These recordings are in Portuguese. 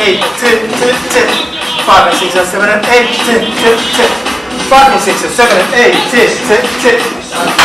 8, 5 and 6 and 7 and 8, 5 and 6 and 7 and 8,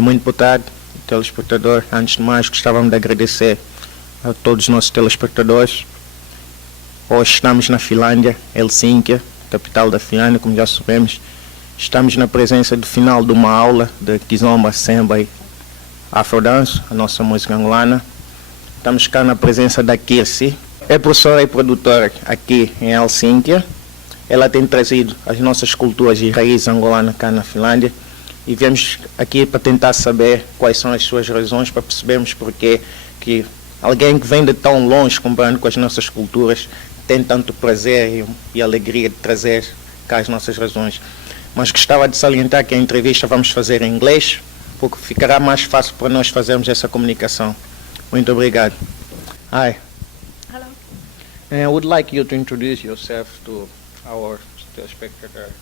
Muito boa tarde, telespectador. Antes de mais, gostávamos de agradecer a todos os nossos telespectadores. Hoje estamos na Finlândia, Helsinki, capital da Finlândia, como já sabemos. Estamos na presença do final de uma aula de Kizomba, Semba e Afrodance, a nossa música angolana. Estamos cá na presença da Kirsi, é professora e produtora aqui em Helsinki. Ela tem trazido as nossas culturas e raízes angolanas cá na Finlândia. E viemos aqui para tentar saber quais são as suas razões, para percebermos porque que alguém que vem de tão longe, comparando com as nossas culturas, tem tanto prazer e alegria de trazer cá as nossas razões. Mas gostava de salientar que a entrevista vamos fazer em inglês, porque ficará mais fácil para nós fazermos essa comunicação. Muito obrigado. Hi. Hello. I would like you to introduce yourself to our telespectators.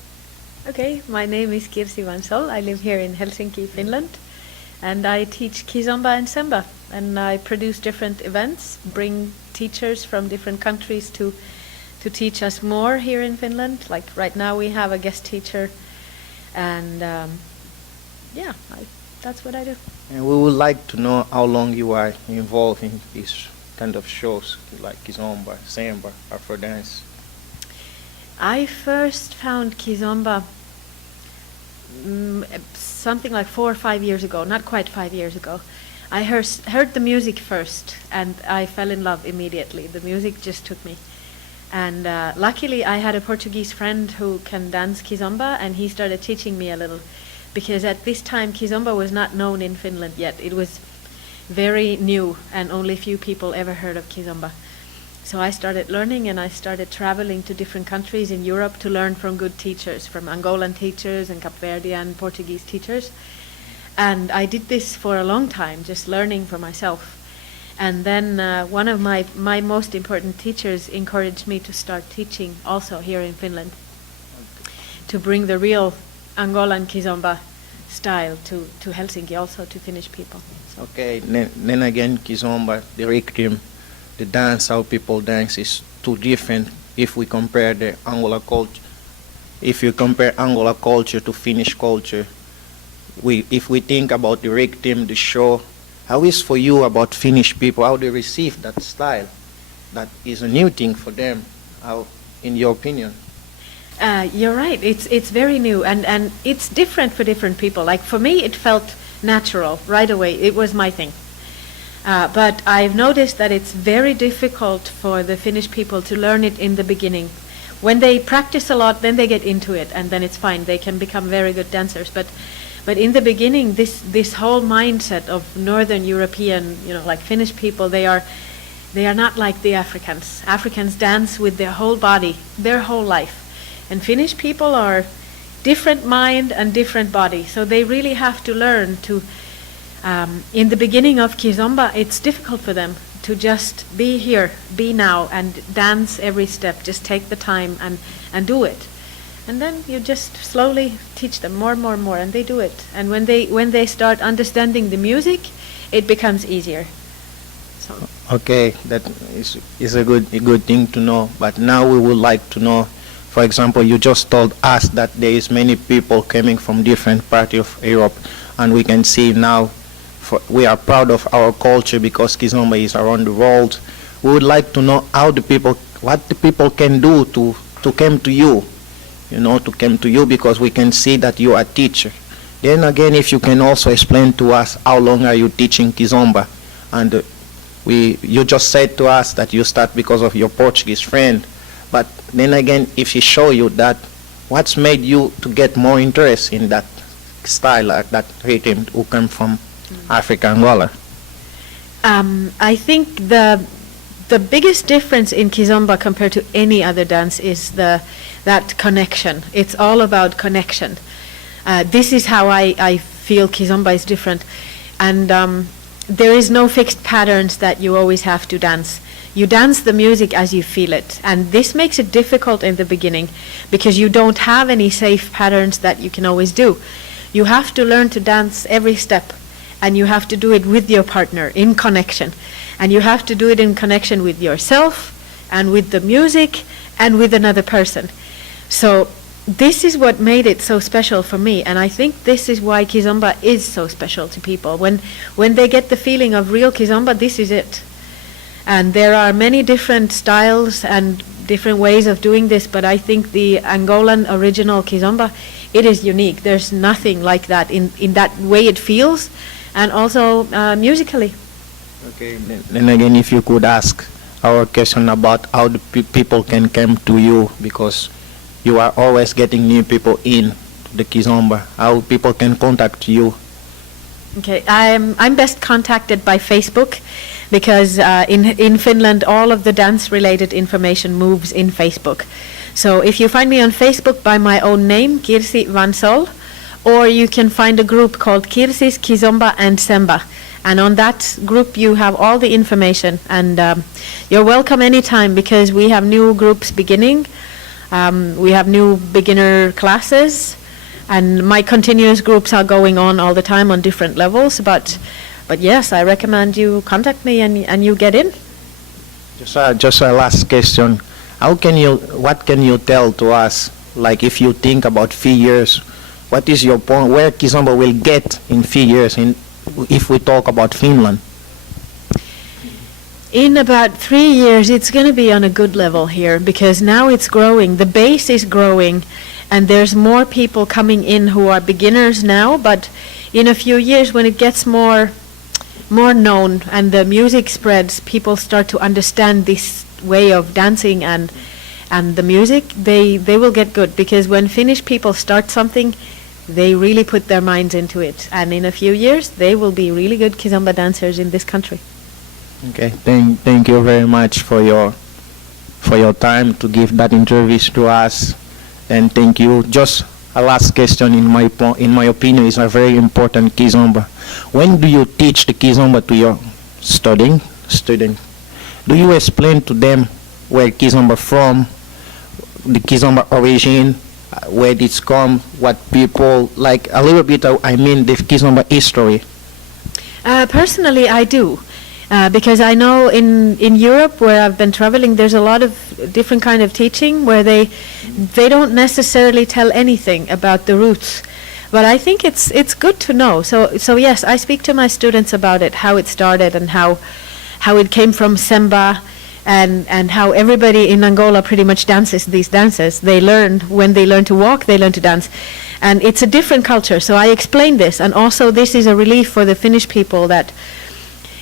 Okay, my name is Kirsi Vansol. I live here in Helsinki, Finland, and I teach Kizomba and Semba, and I produce different events, bring teachers from different countries to teach us more here in Finland. Like right now we have a guest teacher, and that's what I do. And we would like to know how long you are involved in these kind of shows, like Kizomba, Semba, Afrodance. I first found Kizomba something like 4 or 5 years ago, not quite 5 years ago. I heard the music first, and I fell in love immediately. The music just took me. And luckily I had a Portuguese friend who can dance Kizomba, and he started teaching me a little, because at this time Kizomba was not known in Finland yet. It was very new, and only few people ever heard of Kizomba. So I started learning, and I started traveling to different countries in Europe to learn from good teachers, from Angolan teachers and Cape-Verdean Portuguese teachers. And I did this for a long time, just learning for myself. And then one of my most important teachers encouraged me to start teaching also here in Finland, to bring the real Angolan Kizomba style to Helsinki, also to Finnish people. So. Okay, then again, Kizomba, the rhythm, the dance, how people dance is too different if we compare the Angola culture. If you compare Angola culture to Finnish culture, if we think about the rhythm, the show, how is for you about Finnish people, how they receive that style? That is a new thing for them, how, in your opinion? You're right, it's very new, and it's different for different people. Like for me, it felt natural right away, it was my thing. But I've noticed that it's very difficult for the Finnish people to learn it in the beginning. When they practice a lot, then they get into it, and then it's fine. They can become very good dancers. But in the beginning, this whole mindset of Northern European, like Finnish people, they are not like the Africans. Africans dance with their whole body, their whole life, and Finnish people are different mind and different body. So they really have to learn to. In the beginning of Kizomba, it's difficult for them to just be here, be now, and dance every step. Just take the time and do it. And then you just slowly teach them more, and they do it. And when they start understanding the music, it becomes easier. So. Okay, that is a good thing to know. But now we would like to know, for example, you just told us that there is many people coming from different parts of Europe, and we can see now. We are proud of our culture because Kizomba is around the world. We would like to know what the people can do to come to you, to come to you, because we can see that you are a teacher. Then again, if you can also explain to us how long are you teaching Kizomba, and you just said to us that you start because of your Portuguese friend, but then again, if you show you that, what's made you to get more interest in that style, that rhythm who come from Africa, Angola? I think the biggest difference in Kizomba compared to any other dance is that connection. It's all about connection. This is how I feel Kizomba is different. And there is no fixed patterns that you always have to dance. You dance the music as you feel it. And this makes it difficult in the beginning because you don't have any safe patterns that you can always do. You have to learn to dance every step, and you have to do it with your partner in connection. And you have to do it in connection with yourself and with the music and with another person. So this is what made it so special for me, and I think this is why Kizomba is so special to people. When they get the feeling of real Kizomba, this is it. And there are many different styles and different ways of doing this, but I think the Angolan original Kizomba, it is unique. There's nothing like that in that way it feels, and also musically. Okay, then again, if you could ask our question about how the people can come to you, because you are always getting new people in the Kizomba, how people can contact you. Okay, I'm best contacted by Facebook because in Finland all of the dance-related information moves in Facebook. So if you find me on Facebook by my own name, Kirsi Vansol, or you can find a group called Kirsi's Kizomba and Semba. And on that group you have all the information, and you're welcome anytime because we have new groups beginning. We have new beginner classes, and my continuous groups are going on all the time on different levels. But yes, I recommend you contact me and you get in. Just a last question. What can you tell to us, like if you think about few years, what is your point, where Kizomba will get in few years if we talk about Finland? In about 3 years, it's going to be on a good level here because now it's growing. The base is growing, and there's more people coming in who are beginners now. But in a few years, when it gets more known and the music spreads, people start to understand this way of dancing and the music. They will get good because when Finnish people start something, they really put their minds into it. And in a few years, they will be really good Kizomba dancers in this country. Okay, thank you very much for your time to give that interview to us, and thank you. Just a last question, in my opinion, is a very important Kizomba. When do you teach the Kizomba to your student? Do you explain to them where Kizomba from, the Kizomba origin, where it's come, what people like, a little bit of, the Kizomba history? Personally, I do. Because I know in Europe where I've been traveling, there's a lot of different kind of teaching where they don't necessarily tell anything about the roots. But I think it's good to know. So yes, I speak to my students about it, how it started and how it came from Semba, and how everybody in Angola pretty much dances these dances. They learn, when they learn to walk, they learn to dance. And it's a different culture. So I explain this, and also this is a relief for the Finnish people that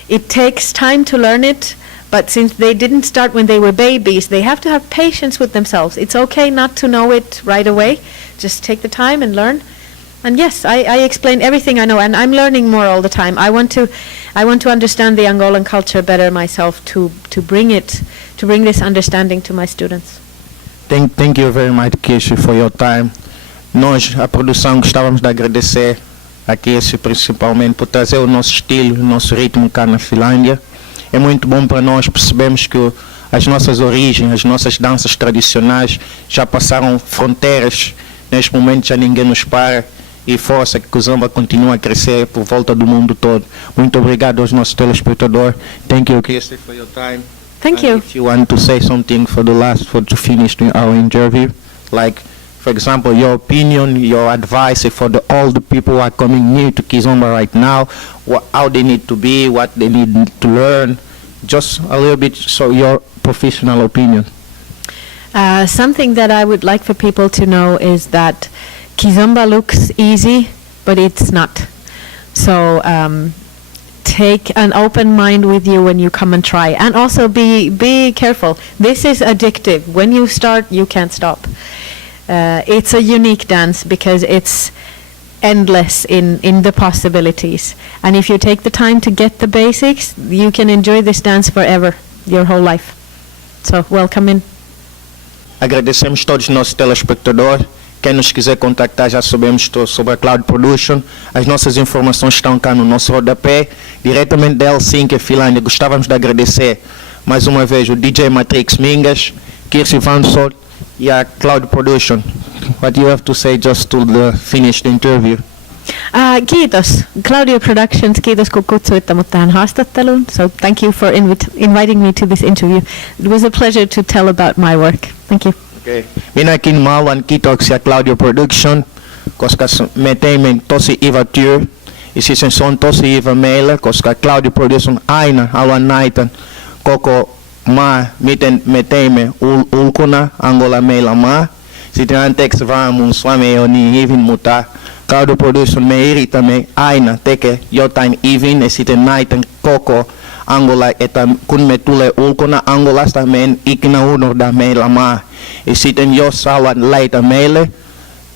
it takes time to learn it, but since they didn't start when they were babies, they have to have patience with themselves. It's okay not to know it right away. Just take the time and learn. And yes, I explain everything I know, and I'm learning more all the time. I want to understand the Angolan culture better myself to bring this understanding to my students. Thank you very much, Kirsi, for your time. Nós, a produção, gostávamos de agradecer a Kirsi principalmente por trazer o nosso estilo, o nosso ritmo cá na Finlândia. É muito bom para nós percebermos que as nossas origens, as nossas danças tradicionais já passaram fronteiras. Neste momento já ninguém nos para, e força que o Kizomba continua a crescer por volta do mundo todo. Muito obrigado aos nossos telespectadores. Thank you, Kirsi, for your time. Thank you. If you want to say something to finish our interview, like, for example, your opinion, your advice for all the people who are coming new to Kizomba right now, how they need to be, what they need to learn, just a little bit, so your professional opinion. Something that I would like for people to know is that Kizomba looks easy, but it's not. So take an open mind with you when you come and try, and also be careful. This is addictive. When you start, you can't stop. It's a unique dance because endless in the possibilities. And if you take the time to get the basics, you can enjoy this dance forever, your whole life. So welcome in. Agradecemos todos os nossos telespectadores. Quem nos quiser contactar, já sabemos sobre a Cloud Production. As nossas informações estão cá no nosso rodapé, diretamente da Helsinki, Finlândia. Gostávamos de agradecer mais uma vez o DJ Matrix Mingas, Kirsi Vansol e a Cloud Production. What do you have to say just to finish the interview? Kiitos. Claudio Productions, kiitos kun kutsuitte mut tähän haastatteluun. So thank you for inviting me to this interview. It was a pleasure to tell about my work. Thank you. Okay. Minäkin mä haluan kiitoksia Claudio Production, koska me teimme tosi hyvä työ. Ja siis se on tosi hyvä meille, koska Claudio Production aina haluan näitä koko maa, miten me teimme ulkona, Angola meillä maa. Sitten anteeksi vaan mun suomi ei ole niin hyvin, mutta Claudio Production me yritämme aina tekee jotain hyvin ja sitten näitä koko Angola, että kun me tulee ulkona Angolasta, me en ikinä unohda meillä maa. Ja sitten jos haluat laita meille,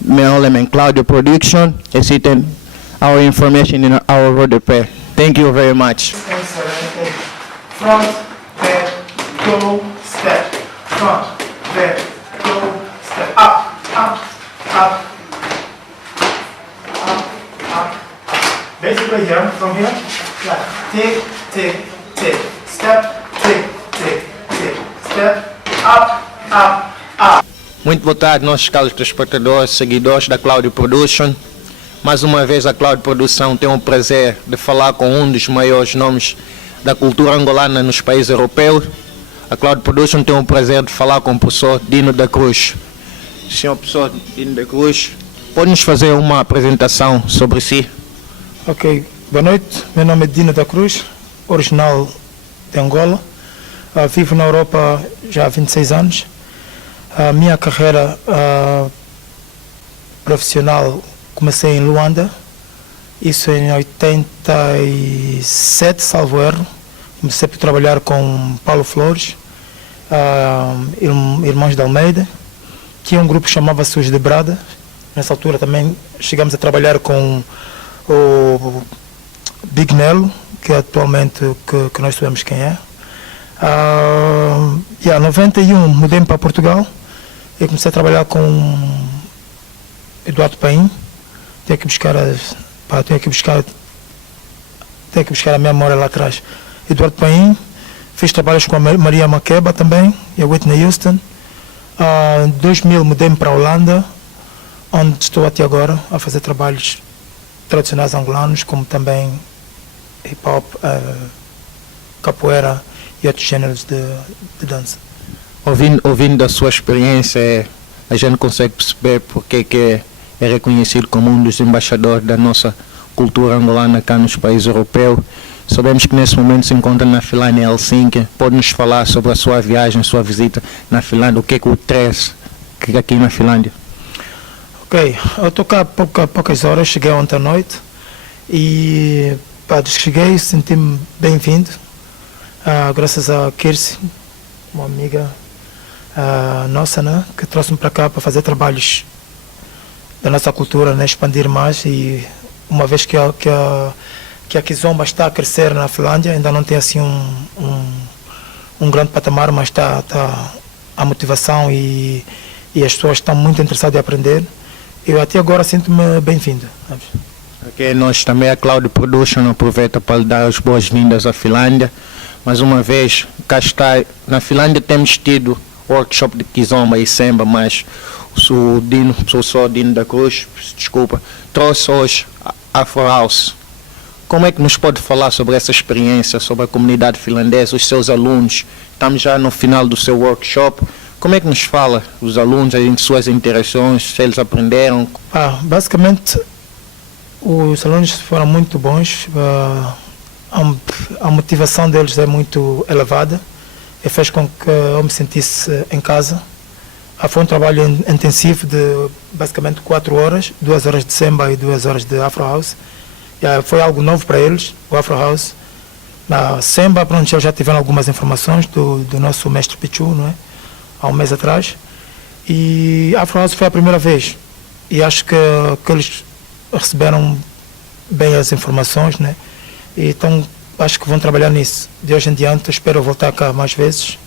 me olemme Claudio Production ja sitten our information in our rodapé. Thank you very much. Front, back, go, step. Front, back, go, step. Up, up, up. Up, up. Basically here, from here, like tick, tick, tick. Step, tick, tick, tick. Step, up, up, up. Muito boa tarde, nossos caros telespectadores, seguidores da Cloud Production. Mais uma vez a Cloud Produção tem o prazer de falar com um dos maiores nomes da cultura angolana nos países europeus. A Cloud Production tem o prazer de falar com o professor Dino da Cruz. Senhor professor Dino da Cruz, pode nos fazer uma apresentação sobre si? Ok, boa noite. Meu nome é Dino da Cruz, original de Angola. Vivo na Europa já há 26 anos. A minha carreira profissional comecei em Luanda, isso em 87, salvo erro. Comecei por trabalhar com Paulo Flores, irmãos de Almeida. Tinha um grupo que chamava-se Os de Brada. Nessa altura também chegamos a trabalhar com o Big Nelo, que atualmente que nós sabemos quem é. Em 91 mudei-me para Portugal e comecei a trabalhar com Eduardo Paim. Tenho que buscar a minha memória lá atrás. Eduardo Paim, fiz trabalhos com a Maria Makeba também e a Whitney Houston. Em 2000 mudei-me para a Holanda, onde estou até agora a fazer trabalhos tradicionais angolanos, como também hip-hop, capoeira e outros gêneros de dança. Ouvindo da sua experiência, a gente consegue perceber porque que é reconhecido como um dos embaixadores da nossa cultura angolana cá nos países europeus. Sabemos que nesse momento se encontra na Finlândia, em Helsinki. Pode nos falar sobre a sua viagem, sua visita na Finlândia, o que o traz aqui na Finlândia? Ok, eu estou cá há poucas horas, cheguei ontem à noite e desde que cheguei senti-me bem-vindo, graças a Kirsi, uma amiga nossa, né, que trouxe-me para cá para fazer trabalhos da nossa cultura, né, expandir mais. E uma vez que a Kizomba está a crescer na Finlândia, ainda não tem assim um grande patamar, mas está a motivação e as pessoas estão muito interessadas em aprender. Eu até agora sinto-me bem-vindo. Okay, nós também, a Cloud Production, aproveita para dar as boas-vindas à Finlândia. Mais uma vez, cá está, na Finlândia temos tido workshop de Kizomba e Semba, mas o professor Dino da Cruz, desculpa, trouxe hoje a Afro House. Como é que nos pode falar sobre essa experiência, sobre a comunidade finlandesa, os seus alunos? Estamos já no final do seu workshop. Como é que nos fala os alunos, as suas interações, se eles aprenderam? Basicamente, os alunos foram muito bons. A motivação deles é muito elevada e fez com que eu me sentisse em casa. Foi um trabalho intensivo de basicamente 4 horas, 2 horas de Semba e 2 horas de Afro House. Foi algo novo para eles, o Afro House. Na Semba, pronto, eles já tiveram algumas informações do nosso mestre Pichu, não é? Há um mês atrás. E Afro House foi a primeira vez. E acho que eles receberam bem as informações, né? E então acho que vão trabalhar nisso. De hoje em diante, eu espero voltar cá mais vezes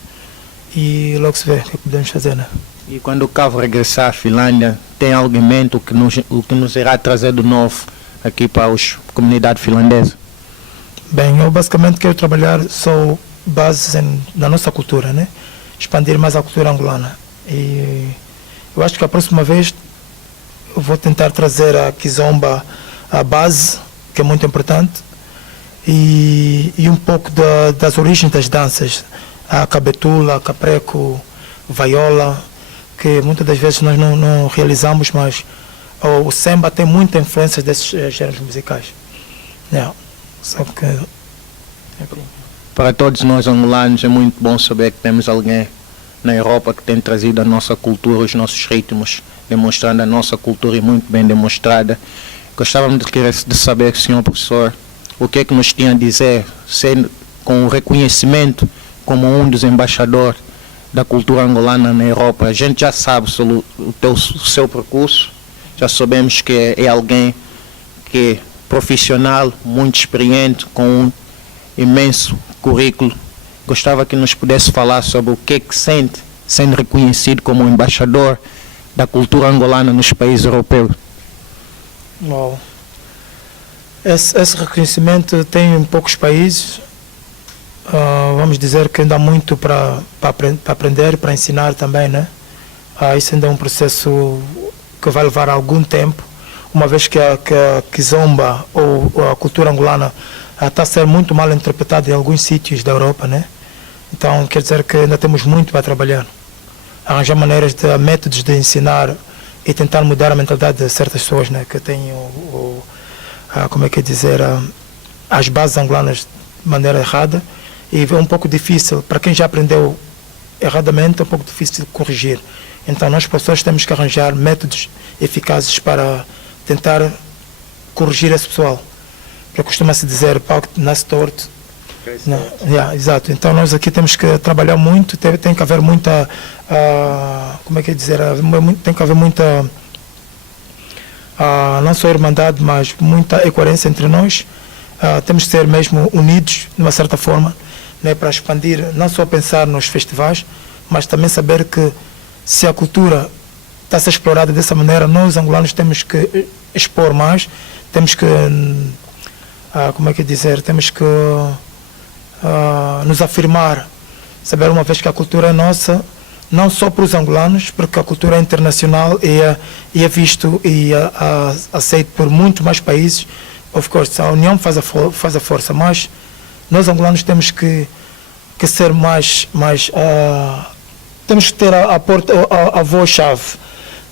e logo se vê o que podemos fazer, né? E quando o Cavo regressar à Finlândia, tem algo em mente o que nos irá trazer de novo aqui para a comunidade finlandesa? Bem, eu basicamente quero trabalhar só bases na nossa cultura, né? Expandir mais a cultura angolana. E eu acho que a próxima vez eu vou tentar trazer a Kizomba à base, que é muito importante, e um pouco das origens das danças, a cabetula, capreco, vaiola, que muitas das vezes nós não realizamos, mas o samba tem muita influência desses gêneros musicais. Só que... Para todos nós angolanos é muito bom saber que temos alguém na Europa que tem trazido a nossa cultura, os nossos ritmos, demonstrando a nossa cultura e muito bem demonstrada. Gostávamos de saber, senhor professor, o que é que nos tinha a dizer, com o reconhecimento como um dos embaixadores da cultura angolana na Europa. A gente já sabe sobre o seu percurso, já sabemos que é alguém que é profissional, muito experiente, com um imenso currículo. Gostava que nos pudesse falar sobre o que é que sente sendo reconhecido como embaixador da cultura angolana nos países europeus. Bom, esse reconhecimento tem em poucos países. Vamos dizer que ainda há muito para aprender, para ensinar também, né? Isso ainda é um processo que vai levar algum tempo, uma vez que a Kizomba ou a cultura angolana está a ser muito mal interpretada em alguns sítios da Europa, né? Então quer dizer que ainda temos muito para trabalhar, arranjar maneiras métodos de ensinar e tentar mudar a mentalidade de certas pessoas, né? Que têm como é que é dizer, as bases angolanas de maneira errada, e é um pouco difícil, para quem já aprendeu erradamente, é um pouco difícil de corrigir. Então nós professores temos que arranjar métodos eficazes para tentar corrigir esse pessoal. Porque costuma-se dizer, pau que nasce torto. Exato. Então nós aqui temos que trabalhar muito, tem que haver muita, como é que é dizer, tem que haver muita, não só irmandade, mas muita coerência entre nós. Temos que ser mesmo unidos, de uma certa forma, né, para expandir, não só pensar nos festivais, mas também saber que se a cultura está a ser explorada dessa maneira, nós angolanos temos que expor mais, temos que, como é que dizer, temos que nos afirmar, saber uma vez que a cultura é nossa, não só para os angolanos, porque a cultura é internacional e é visto e é aceito por muitos mais países. Of course, a união faz a força, mas nós angolanos temos que ser mais temos que ter a voz-chave.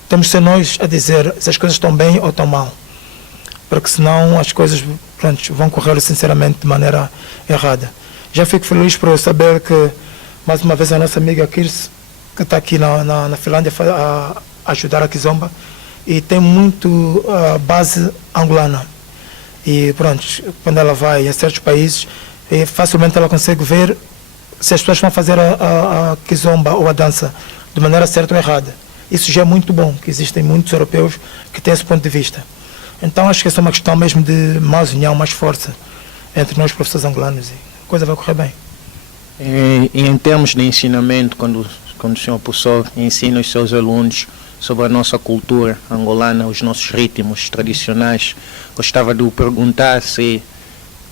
Temos que ser nós a dizer se as coisas estão bem ou estão mal, porque senão as coisas vão correr sinceramente de maneira errada. Já fico feliz por saber que, mais uma vez, a nossa amiga Kirsi, que está aqui na Finlândia a ajudar a Kizomba, e tem muito base angolana. E quando ela vai a certos países, facilmente ela consegue ver se as pessoas vão fazer a Kizomba ou a dança de maneira certa ou errada. Isso já é muito bom, que existem muitos europeus que têm esse ponto de vista. Então acho que é uma questão mesmo de mais união, mais força entre nós professores angolanos, e a coisa vai correr bem. E em termos de ensinamento, quando o senhor professor ensina os seus alunos sobre a nossa cultura angolana, os nossos ritmos tradicionais, gostava de o perguntar se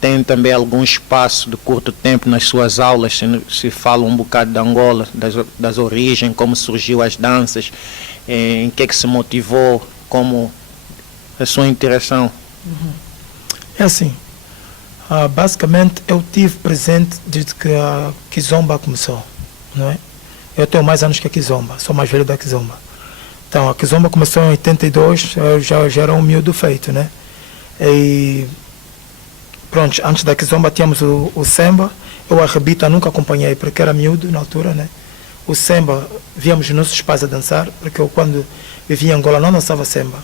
tem também algum espaço de curto tempo nas suas aulas, se fala um bocado da Angola, das origens, como surgiu as danças, em que é que se motivou, como a sua interação. É assim, basicamente eu tive presente desde que a Kizomba começou, não é? Eu tenho mais anos que a Kizomba, sou mais velho da Kizomba. Então a Kizomba começou em 82, eu já era um miúdo feito, né? E pronto, antes da Kizomba tínhamos o samba. Eu a rebita nunca acompanhei porque era miúdo na altura, né? O samba, víamos os nossos pais a dançar, porque eu quando vivia em Angola não dançava samba.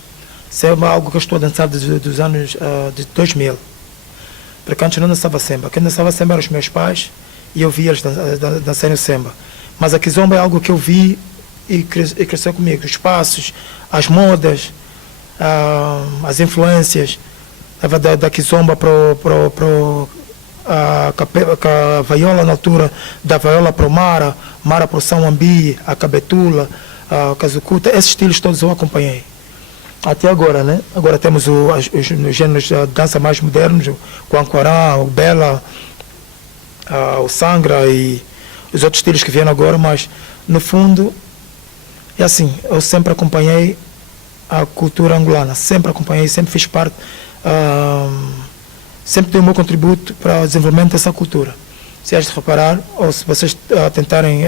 Samba é algo que eu estou a dançar dos anos de 2000. Porque antes não dançava samba. Quem dançava samba eram os meus pais e eu via eles dançarem o samba. Mas a Kizomba é algo que eu vi e cresceu comigo. Os passos, as modas, as influências da Kizomba para a vaiola na altura, da vaiola para o Mara para o São Ambi, a Cabetula, a Kazukuta, esses estilos todos eu acompanhei. Até agora, né? Agora temos os gêneros de dança mais modernos, o Quanquará, o Bela, o Sangra e os outros estilos que vieram agora, mas no fundo é assim, eu sempre acompanhei a cultura angolana, sempre acompanhei, sempre fiz parte, sempre dei o meu contributo para o desenvolvimento dessa cultura. Se has de reparar, ou se vocês tentarem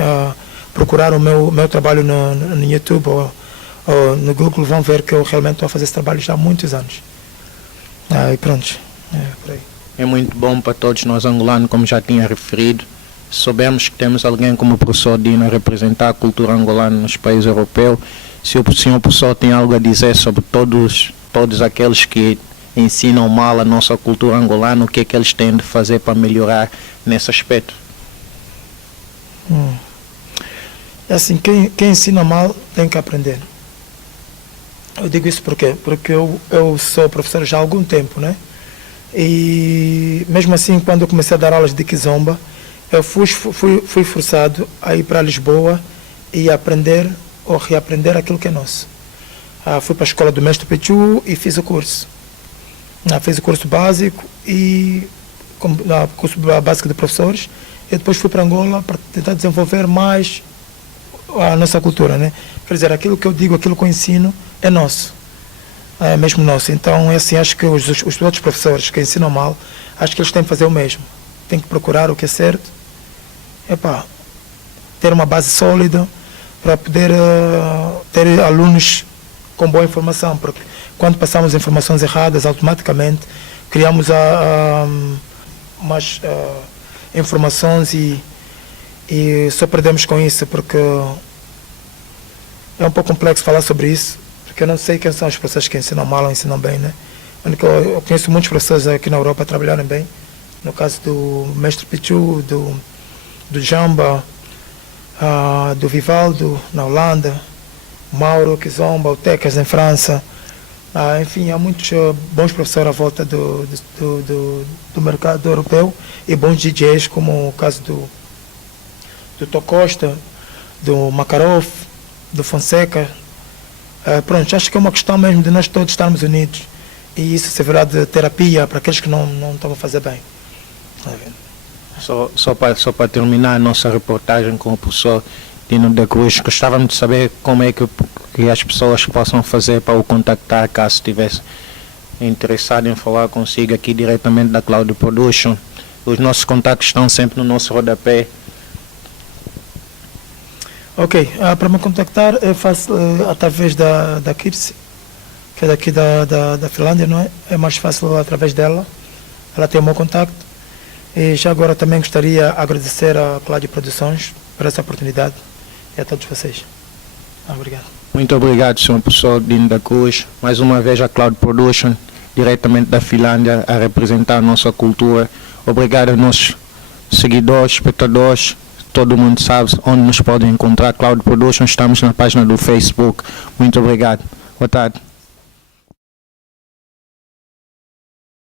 procurar o meu trabalho no YouTube ou no Google, vão ver que eu realmente estou a fazer esse trabalho já há muitos anos. E pronto, por aí. É muito bom para todos nós angolanos, como já tinha referido. Soubemos que temos alguém como o professor Dino a representar a cultura angolana nos países europeus. Se o senhor professor tem algo a dizer sobre todos aqueles que ensinam mal a nossa cultura angolana, o que é que eles têm de fazer para melhorar nesse aspecto? É assim, quem ensina mal tem que aprender. Eu digo isso porque eu sou professor já há algum tempo, né? E mesmo assim, quando eu comecei a dar aulas de Kizomba, eu fui forçado a ir para Lisboa e aprender ou reaprender aquilo que é nosso. Fui para a escola do mestre Pichu e fiz o curso. Fiz o curso básico e curso básico de professores, e depois fui para Angola para tentar desenvolver mais a nossa cultura, né? Quer dizer, aquilo que eu digo, aquilo que eu ensino é nosso, é mesmo nosso. Então, assim, acho que os outros professores que ensinam mal, acho que eles têm que fazer o mesmo. Têm que procurar o que é certo, ter uma base sólida para poder ter alunos com boa informação, porque quando passamos informações erradas, automaticamente criamos umas informações e só perdemos com isso, porque é um pouco complexo falar sobre isso, porque eu não sei quem são os professores que ensinam mal ou ensinam bem, né? Eu conheço muitos professores aqui na Europa a trabalharem bem, no caso do mestre Pichu, do Jamba, do Vivaldo na Holanda, Mauro, Kizomba, o Tecas em França. Enfim, há muitos bons professores à volta do mercado europeu e bons DJs, como o caso do Tocosta, do Makarov, do Fonseca. Pronto, acho que é uma questão mesmo de nós todos estarmos unidos e isso servirá de terapia para aqueles que não estão a fazer bem. Só para terminar a nossa reportagem com o professor Dino da Cruz, gostávamos de saber como é que as pessoas possam fazer para o contactar, caso estivesse interessado em falar consigo aqui diretamente da Cloud Production. Os nossos contatos estão sempre no nosso rodapé. Ok, para me contactar eu faço através da Kirsi, que é daqui da Finlândia, não é? É mais fácil através dela, ela tem o meu contacto. E já agora também gostaria de agradecer a Cloud Produções por essa oportunidade e a todos vocês. Obrigado. Muito obrigado, Sr. Professor Dino da Cruz. Mais uma vez a Cloud Production, diretamente da Finlândia, a representar a nossa cultura. Obrigado aos nossos seguidores, espectadores. Todo mundo sabe onde nos podem encontrar. Cloud Production, estamos na página do Facebook. Muito obrigado. Boa tarde.